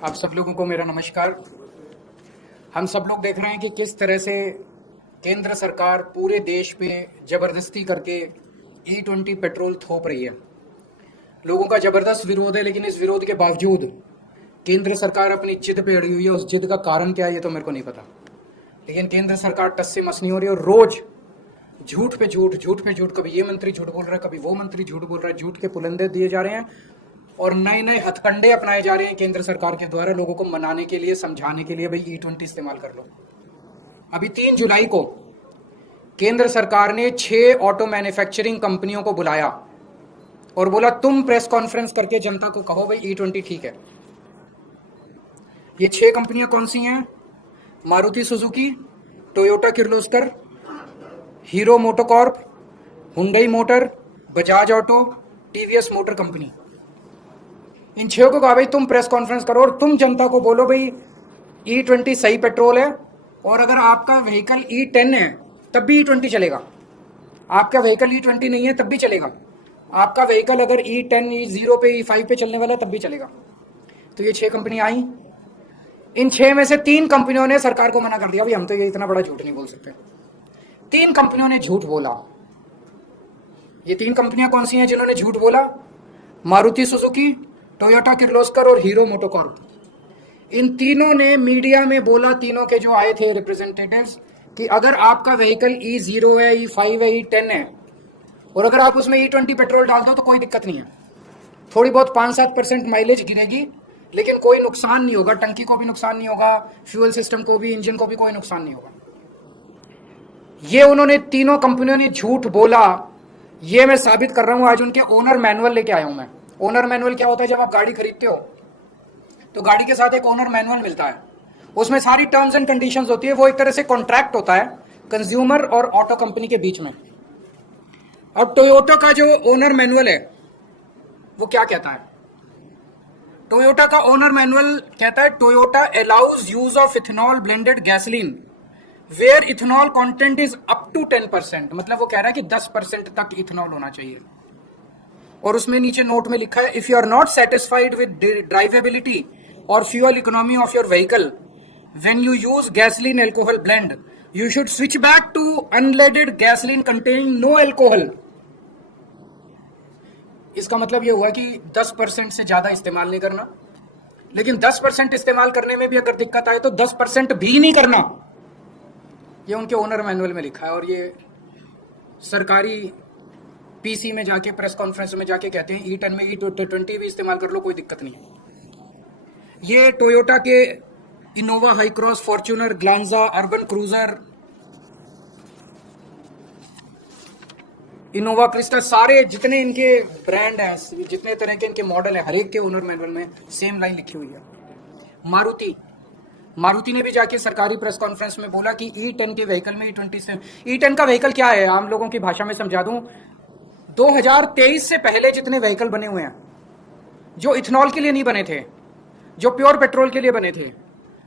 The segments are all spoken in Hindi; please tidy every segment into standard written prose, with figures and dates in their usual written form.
आप सब लोगों को मेरा नमस्कार। हम सब लोग देख रहे हैं कि किस तरह से केंद्र सरकार पूरे देश पे जबरदस्ती करके E20 पेट्रोल थोप रही है। लोगों का जबरदस्त विरोध है, लेकिन इस विरोध के बावजूद केंद्र सरकार अपनी जिद पे अड़ी हुई है। उस जिद का कारण क्या है ये तो मेरे को नहीं पता, लेकिन केंद्र सरकार टस से मस नहीं हो रही और रोज झूठ पे झूठ, झूठ पे झूठ, कभी ये मंत्री झूठ बोल रहा है, कभी वो मंत्री झूठ बोल रहा है, झूठ के पुलंदे दिए जा रहे हैं और नए नए हथकंडे अपनाए जा रहे हैं केंद्र सरकार के द्वारा लोगों को मनाने के लिए, समझाने के लिए, भाई E20 इस्तेमाल कर लो। अभी 3 जुलाई को केंद्र सरकार ने 6 ऑटो मैन्युफैक्चरिंग कंपनियों को बुलाया और बोला तुम प्रेस कॉन्फ्रेंस करके जनता को कहो भाई E20 ठीक है। ये 6 कंपनियां कौन सी हैं? Maruti Suzuki, Toyota Kirloskar, Hero MotoCorp, Hyundai motor, Bajaj auto, TVS motor company. इन 6 को कहा भाई तुम प्रेस कॉन्फ्रेंस करो और तुम जनता को बोलो भाई E20 सही पेट्रोल है और अगर आपका व्हीकल E10 है तब भी E20 चलेगा, आपका व्हीकल E20 नहीं है तब भी चलेगा, आपका व्हीकल अगर E10, E0 पे, E5 पे चलने वाला है तब भी चलेगा। तो ये 6 कंपनियां आई। इन 6 में से 3 कंपनियों ने सरकार को मना कर दिया, भाई हम तो ये इतना बड़ा झूठ नहीं बोल सकते। 3 कंपनियों ने झूठ बोला। ये 3 कंपनियां कौन सी हैं जिन्होंने झूठ बोला? मारुति सुजुकी, टोयोटा किर्लोस्कर और हीरो मोटोकॉर्प। इन तीनों ने मीडिया में बोला, तीनों के जो आए थे रिप्रेजेंटेटिव्स, कि अगर आपका व्हीकल E0 है, E5 है, E10 है और अगर आप उसमें E20 पेट्रोल डाल दो तो कोई दिक्कत नहीं है। थोड़ी बहुत 5-7% माइलेज गिरेगी, लेकिन कोई नुकसान नहीं होगा, टंकी को भी नुकसान नहीं होगा, फ्यूल सिस्टम को भी, इंजन को भी कोई नुकसान नहीं होगा। ये उन्होंने तीनों कंपनियों ने झूठ बोला। ये मैं साबित कर रहा हूं, आज उनके ओनर मैनुअल लेके आया हूं मैं। ओनर मैनुअल क्या होता है? जब आप गाड़ी खरीदते हो तो गाड़ी के साथ एक ओनर मैनुअल मिलता है, उसमें सारी टर्म्स एंड कंडीशंस होती है। वो एक तरह से कॉन्ट्रैक्ट होता है कंज्यूमर और ऑटो कंपनी के बीच में। अब टोयोटा का जो ओनर मैनुअल है वो क्या कहता है? टोयोटा का ओनर मैनुअल कहता है Toyota allows use of ethanol blended gasoline where ethanol content is up to 10%। मतलब वो कह रहा है कि 10% तक इथेनॉल होना चाहिए। और उसमें नीचे नोट में लिखा है, if you are not satisfied with drivability और fuel economy of your vehicle when you use gasoline alcohol blend, you should switch back to unleaded gasoline containing no alcohol. इसका मतलब यह हुआ कि 10% से ज्यादा इस्तेमाल नहीं करना, लेकिन 10% इस्तेमाल करने में भी अगर दिक्कत आए तो 10% भी नहीं करना। ये उनके ओनर मैनुअल में लिखा है और ये सरकारी पीसी में जाके, प्रेस कॉन्फ्रेंस में जाके कहते हैं E10 में E20 भी इस्तेमाल कर लो, कोई दिक्कत नहीं है। ये टोयोटा के Innova, high cross, Fortuner, Glanza, urban cruiser, Innova Crysta, सारे जितने इनके ब्रांड हैं, जितने तरह के इनके मॉडल हैं, हर एक के ओनर मैनुअल में सेम लाइन लिखी हुई है। मारुति ने भी जाके सरकारी प्रेस कॉन्फ्रेंस में बोला कि E10 के व्हीकल में E20 से, E10 का व्हीकल क्या है आम लोगों की भाषा में समझा दूं, 2023 से पहले जितने व्हीकल बने हुए हैं जो इथेनॉल के लिए नहीं बने थे, जो प्योर पेट्रोल के लिए बने थे,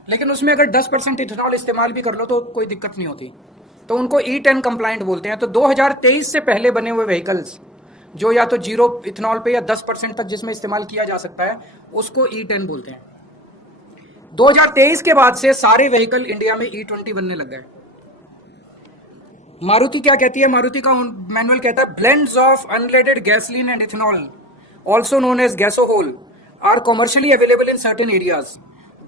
लेकिन उसमें अगर 10% इथेनॉल इस्तेमाल भी कर लो तो कोई दिक्कत नहीं होती, तो उनको E10 कंप्लाइंट बोलते हैं। तो 2023 से पहले बने हुए व्हीकल्स जो या तो 0 इथेनॉल पे या 10% तक जिसमें इस्तेमाल किया जा सकता है, उसको E10 बोलते हैं। 2023 के बाद से सारे व्हीकल इंडिया में E20 बनने लग गए। मारुति क्या कहती है? मारुति का मैनुअल कहता है blends of unleaded gasoline and ethanol also known as gasohol are commercially available in certain areas.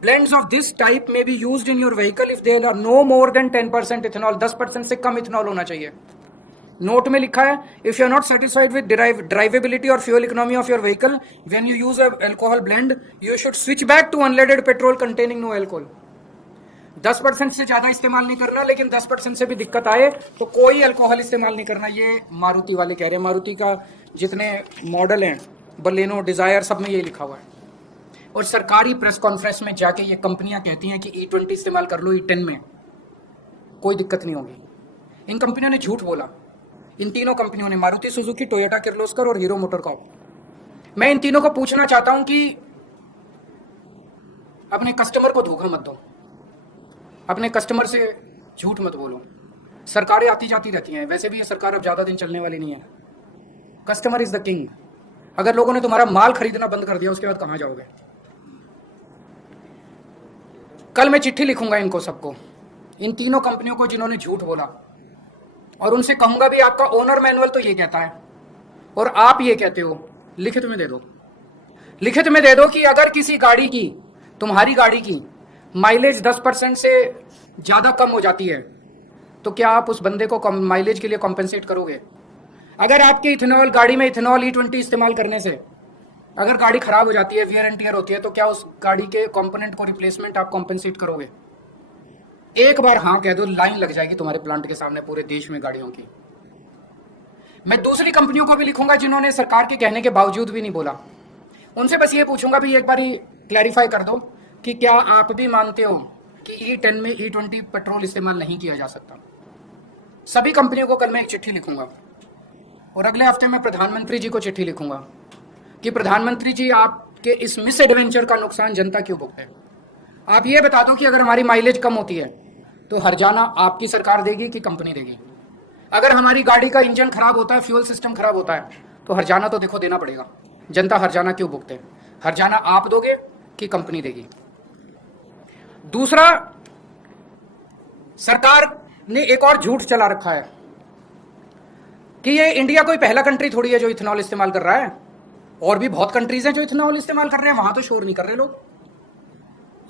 Blends of this type may be used in your vehicle if there are no more than 10% ethanol. 10% से कम इथेनॉल होना चाहिए। नोट में लिखा है, if you are not satisfied with drivability or fuel economy of your vehicle when you use a alcohol blend, you should switch back to unleaded petrol containing no alcohol. 10% से ज्यादा इस्तेमाल नहीं करना, लेकिन 10% से भी दिक्कत आए तो कोई अल्कोहल इस्तेमाल नहीं करना। ये मारुति वाले कह रहे हैं। मारुति का जितने मॉडल हैं, बलेनो, डिजायर, सब में ये लिखा हुआ है। और सरकारी प्रेस कॉन्फ्रेंस में जाके ये कंपनियां कहती हैं कि E20 इस्तेमाल कर लो E10 में, कोई दिक्कत नहीं होगी। इन कंपनियों ने झूठ बोला। इन तीनों कंपनियों ने, मारुति सुजुकी, टोयोटा किर्लोस्कर और हीरो मोटोकॉर्प। मैं इन तीनों को पूछना चाहता हूं कि अपने कस्टमर को धोखा मत दो, अपने कस्टमर से झूठ मत बोलो। सरकारें आती जाती रहती हैं, वैसे भी ये सरकार अब ज्यादा दिन चलने वाली नहीं है। Customer is the king. अगर लोगों ने तुम्हारा माल खरीदना बंद कर दिया, उसके बाद कहां जाओगे? कल मैं चिट्ठी लिखूंगा इनको सबको, इन तीनों कंपनियों को जिन्होंने झूठ बोला, और उनसे कहूंगा भी आपका ओनर मैनुअल तो ये कहता है और आप ये कहते हो, लिखित में दे दो। लिखित में दे दो कि अगर किसी गाड़ी की, तुम्हारी गाड़ी की माइलेज 10% से ज्यादा कम हो जाती है तो क्या आप उस बंदे को माइलेज के लिए कॉम्पेंसेट करोगे? अगर आपके इथेनॉल गाड़ी में इथेनॉल E20 इस्तेमाल करने से अगर गाड़ी खराब हो जाती है, वियर एंड टियर होती है, तो क्या उस गाड़ी के कंपोनेंट को रिप्लेसमेंट आप कॉम्पेंसेट करोगे? एक बार हाँ कह दो, लाइन लग जाएगी तुम्हारे प्लांट के सामने पूरे देश में गाड़ियों की। मैं दूसरी कंपनियों को भी लिखूंगा जिन्होंने सरकार के कहने के बावजूद भी नहीं बोला, उनसे बस ये पूछूंगा भी एक बार ही क्लैरिफाई कर दो कि क्या आप भी मानते हो कि E10 में E20 पेट्रोल इस्तेमाल नहीं किया जा सकता? सभी कंपनियों को कल मैं एक चिट्ठी लिखूंगा और अगले हफ्ते में प्रधानमंत्री जी को चिट्ठी लिखूंगा कि प्रधानमंत्री जी आपके इस मिस एडवेंचर का नुकसान जनता क्यों भुगते हैं? आप ये बता दो कि अगर हमारी माइलेज कम होती है तो हर्जाना आपकी सरकार देगी कि कंपनी देगी? अगर हमारी गाड़ी का इंजन खराब होता है, फ्यूल सिस्टम खराब होता है, तो हर्जाना तो देखो देना पड़ेगा। जनता हर्जाना क्यों भुगते हैं? हर्जाना आप दोगे कि कंपनी देगी? दूसरा, सरकार ने एक और झूठ चला रखा है कि ये इंडिया कोई पहला कंट्री थोड़ी है जो इथेनॉल इस्तेमाल कर रहा है, और भी बहुत कंट्रीज हैं जो इथेनॉल इस्तेमाल कर रहे हैं, वहां तो शोर नहीं कर रहे लोग।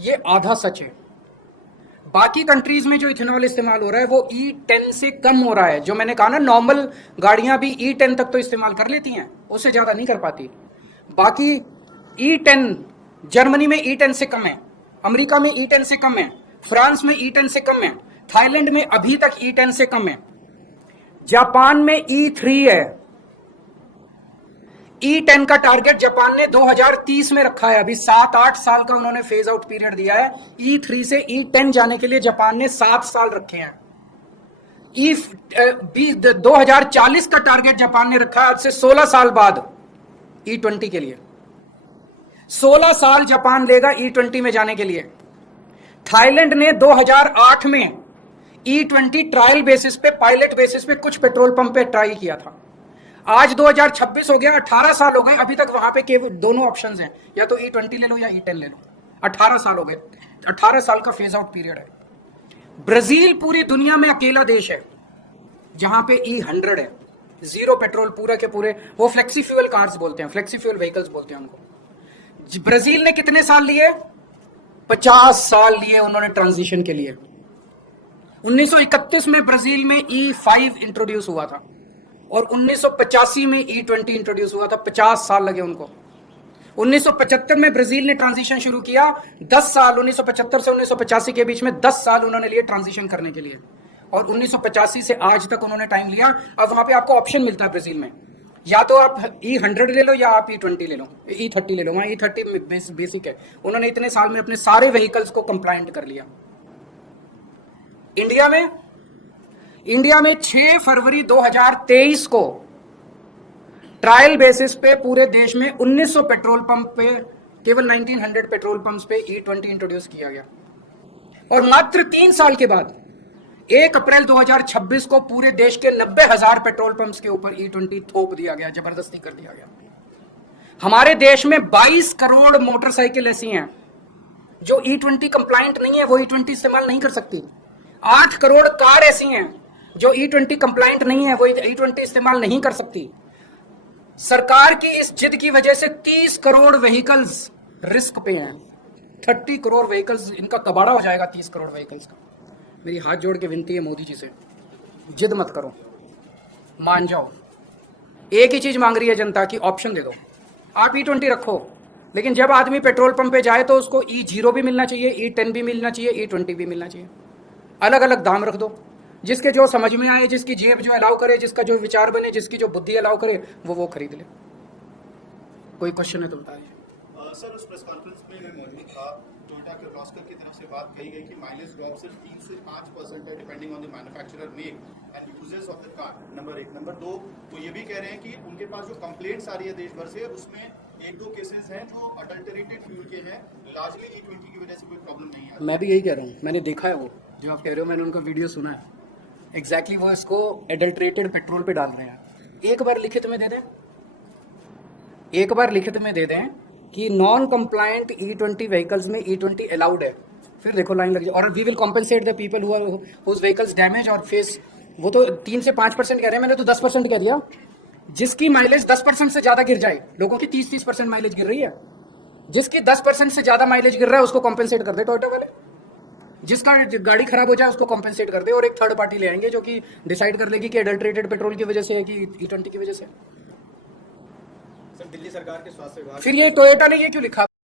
ये आधा सच है। बाकी कंट्रीज में जो इथेनॉल इस्तेमाल हो रहा है वो E10 से कम हो रहा है। जो मैंने कहा ना, नॉर्मल गाड़ियां भी E10 तक तो इस्तेमाल कर लेती हैं, उससे ज्यादा नहीं कर पाती। बाकी E10 जर्मनी में E10 से कम है, अमेरिका में E10 से कम है, फ्रांस में E10 से कम है, थाईलैंड में अभी तक E10 से कम है, जापान में E3 है। E10 का टारगेट जापान ने 2030 में रखा है। अभी 7-8 साल का उन्होंने फेज आउट पीरियड दिया है। E3 से E10 जाने के लिए जापान ने 7 साल रखे हैं। 2040 का टारगेट जापान ने रखा है, आज से 16 साल बाद E20 के लिए। 16 साल जापान लेगा E20 में जाने के लिए। थाईलैंड ने 2008 में E20 ट्रायल बेसिस पे, पायलट बेसिस पे कुछ पेट्रोल पंप पे ट्राई किया था। आज 2026 हो गया, 18 साल हो गए, अभी तक वहां पे केवल दोनों ऑप्शंस हैं, या तो E20 ले लो या E10 ले लो। 18 साल हो गए, 18 साल का फेज आउट पीरियड है। ब्राजील पूरी दुनिया में अकेला देश है जहां पे E100 है, जीरो पेट्रोल पूरा के पूरे। वो फ्लेक्सी फ्यूल कार्स बोलते हैं, फ्लेक्सी फ्यूल व्हीकल्स बोलते हैं उनको। ब्राजील ने कितने साल लिए? 50 साल लिए उन्होंने ट्रांजिशन के लिए। 1931 में ब्राजील में E5 इंट्रोड्यूस हुआ था और 1985 में E20 इंट्रोड्यूस हुआ था। 50 साल लगे उनको। 1975 में ब्राजील ने ट्रांजिशन शुरू किया। 10 साल, 1975 से 1985 के बीच में 10 साल उन्होंने लिए ट्रांजिशन करने के लिए, और 1985 से आज तक उन्होंने टाइम लिया। अब वहां पे आपको ऑप्शन मिलता है ब्राजील में, या तो आप E100 ले लो या आप E20 ले लो, E30 ले लो। वहां E30 बेसिक है। उन्होंने इतने साल में अपने सारे व्हीकल्स को कंप्लायंट कर लिया। इंडिया में 6 फरवरी 2023 को ट्रायल बेसिस पे पूरे देश में 1900 पेट्रोल पंप पे, केवल 1900 पेट्रोल पंप्स पे E20 इंट्रोड्यूस किया गया। और मात्र 3 साल के बाद 1 अप्रैल 2026 को पूरे देश के 90,000 पेट्रोल पंप्स के ऊपर E20 थोप दिया गया, जबरदस्ती कर दिया गया। हमारे देश में 22 करोड़ मोटरसाइकिल ऐसी हैं जो E20 कंप्लायंट नहीं है, वो E20 इस्तेमाल नहीं कर सकती। 8 करोड़ कार ऐसी हैं जो E20 कंप्लायंट नहीं है, वो E20 इस्तेमाल नहीं कर सकती। सरकार की इस जिद की वजह से 30 करोड़ व्हीकल्स रिस्क पे हैं। 30 करोड़ व्हीकल्स, इनका कबाड़ा हो जाएगा 30 करोड़ व्हीकल्स का। मेरी हाथ जोड़ के विनती है मोदी जी से, जिद मत करो, मान जाओ। एक ही चीज मांग रही है जनता की, ऑप्शन दे दो। आप E20 रखो, लेकिन जब आदमी पेट्रोल पंप पे जाए तो उसको E0 भी मिलना चाहिए, E10 भी मिलना चाहिए, E20 भी मिलना चाहिए। अलग अलग दाम रख दो, जिसके जो समझ में आए, जिसकी जेब जो अलाउ करे, जिसका जो विचार बने, जिसकी जो बुद्धि अलाउ करे, वो खरीद ले। कोई क्वेश्चन है तो बताइए। सर, उस प्रेस कॉन्फ्रेंस में मैं मौजूद था। टोयोटा किर्लोस्कर की तरफ से बात कही गई कि माइलेज ड्रॉप सिर्फ 3 से 5% है, depending on the manufacturer make and uses of the car. Number 1। Number 2, वो ये भी कह रहे हैं कि उनके पास जो कंप्लेंट्स आ रही है देश भर से, उसमें 1-2 केसेस हैं जो अडल्टरेटेड फ्यूल के हैं। लार्जली E20 की वजह से कोई प्रॉब्लम नहीं है। मैं भी यही कह रहा हूँ, मैंने देखा है वो जो आप कह रहे हो, मैंने उनका वीडियो सुना है। एग्जैक्टली वो इसको एडल्ट्रेटेड पेट्रोल पे डाल रहे हैं। एक बार लिखित में दे दें, कि नॉन कंप्लायंट E20 व्हीकल्स में E20 अलाउड है, फिर देखो लाइन लग जाए, और we will compensate the people whose vehicles damage और फेस, वो तो 3 से 5% कह रहे हैं, मैंने तो 10% कह दिया। जिसकी माइलेज 10% से ज्यादा गिर जाए, लोगों की 30% माइलेज गिर रही है, जिसकी 10% से ज्यादा माइलेज गिर रहा है उसको कॉम्पेंसेट कर दे टोयोटा वाले। जिसका गाड़ी खराब हो जाए उसको कॉम्पेंसेट कर दे, और एक थर्ड पार्टी ले आएंगे जो कि डिसाइड कर लेगी कि एडल्ट्रेटेड पेट्रोल की वजह से है कि E20 की वजह से। सर दिल्ली सरकार के स्वास्थ्य विभाग फिर ये टोयोटा ने ये क्यों लिखा?